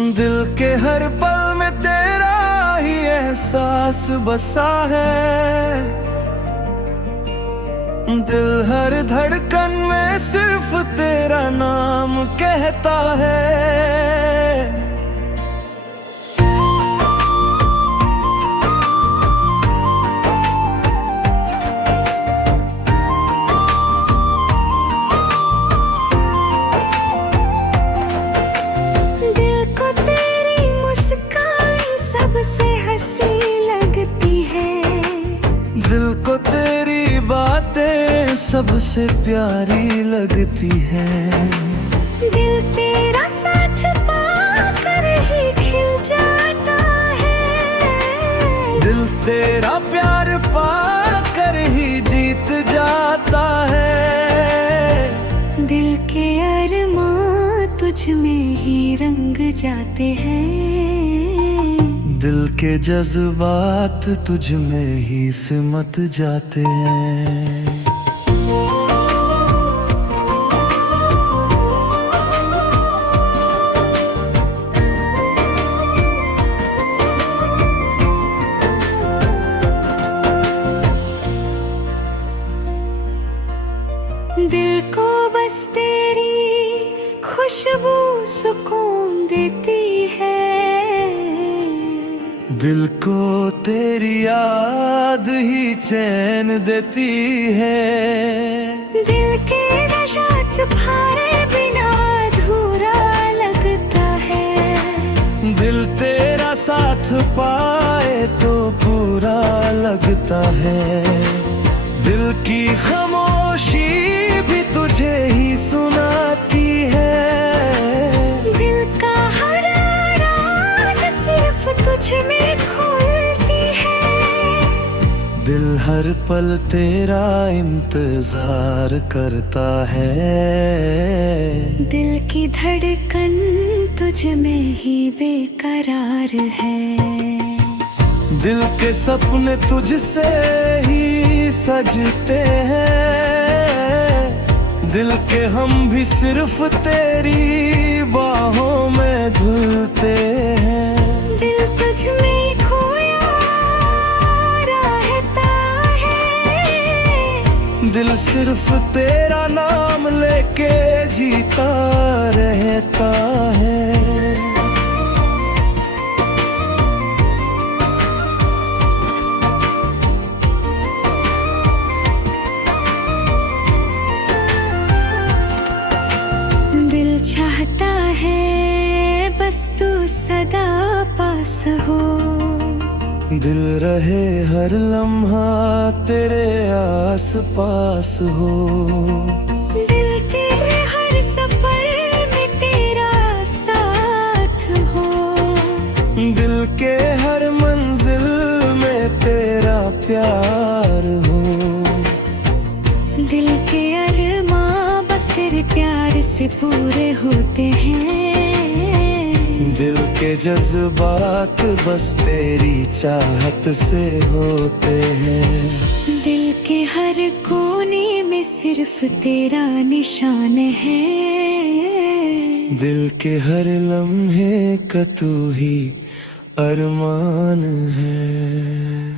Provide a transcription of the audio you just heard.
दिल के हर पल में तेरा ही एहसास बसा है। दिल हर धड़कन में सिर्फ तेरा नाम कहता है। सबसे हंसी लगती है, दिल को तेरी बातें सबसे प्यारी लगती हैं। दिल तेरा साथ पाकर ही खिल जाता है। दिल तेरा प्यार पाकर ही जीत जाता है। दिल के अरमां तुझ में ही रंग जाते हैं। दिल के जज्बात तुझ में ही सिमट जाते हैं। दिल को बस तेरी खुशबू सुकून देती है। दिल को तेरी याद ही चैन देती है। दिल के नशा छुपाए बिना अधूरा लगता है। दिल तेरा साथ पाए तो पूरा लगता है। दिल की खामोशी भी तुझे ही सुनाती है। दिल का हर राज सिर्फ तुझ में खुलती है। दिल हर पल तेरा इंतजार करता है। दिल की धड़कन तुझ में ही बेकरार है। दिल के सपने तुझसे ही सजते हैं। दिल के हम भी सिर्फ तेरी बाहों में धुलते हैं। दिल तुझ में खोया रहता है। दिल सिर्फ तेरा नाम लेके जीता रहता है। दिल चाहता है बस तू सदा पास हो। दिल रहे हर लम्हा तेरे आस पास हो। दिल तेरे हर सफर में तेरा साथ हो। दिल के हर मंजिल में तेरा प्यार हो। दिल के अरमां बस तेरे प्यार से पूरे होते हैं। दिल के जज्बात बस तेरी चाहत से होते हैं। दिल के हर कोने में सिर्फ तेरा निशान है। दिल के हर लम्हे का तू ही अरमान है।